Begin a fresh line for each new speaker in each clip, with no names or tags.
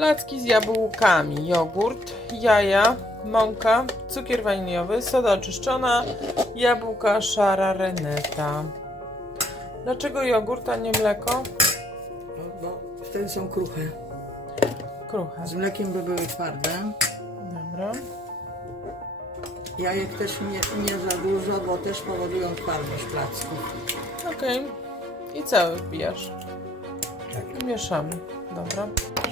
Placki z jabłkami, jogurt, jaja, mąka, cukier waniliowy, soda oczyszczona, jabłka szara reneta. Dlaczego jogurt, a nie mleko?
Bo, bo wtedy są kruche.
Kruche.
Z mlekiem by były twarde.
Dobra.
Jajek też nie, nie za dużo, bo też powodują twardość placków.
Okej. I cały wbijasz. I mieszamy. Dobra.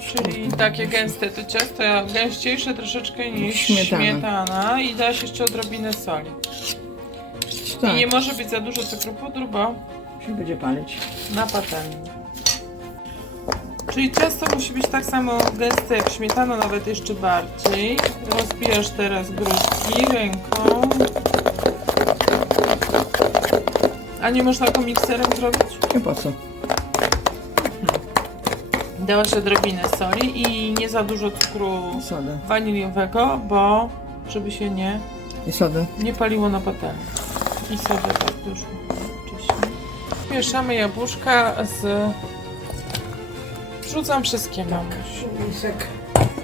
Czyli takie gęste to ciasto, gęściejsze troszeczkę niż
Śmietana.
śmietana, i dasz jeszcze odrobinę soli.
Tak,
I nie może być za dużo cukru pudru, bo
się będzie palić.
na patelni. Czyli ciasto musi być tak samo gęste jak śmietana, nawet jeszcze bardziej. Rozbijasz teraz gruszki ręką. A nie można go mikserem zrobić?
Nie po co?
Dałaś odrobinę soli i nie za dużo cukru
Sodę.
waniliowego, bo żeby się nie,
I sodę.
nie paliło na patelni. I sobie tak już oczywiście. Mieszamy jabłuszka z... Wrzucam wszystkie mamuś.
Lisek.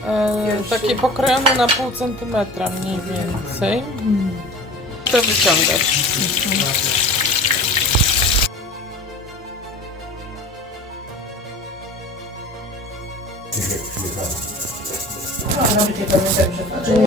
E, takie pokrojone na pół centymetra mniej więcej. To wyciągasz. Mam na życie pamiętam, że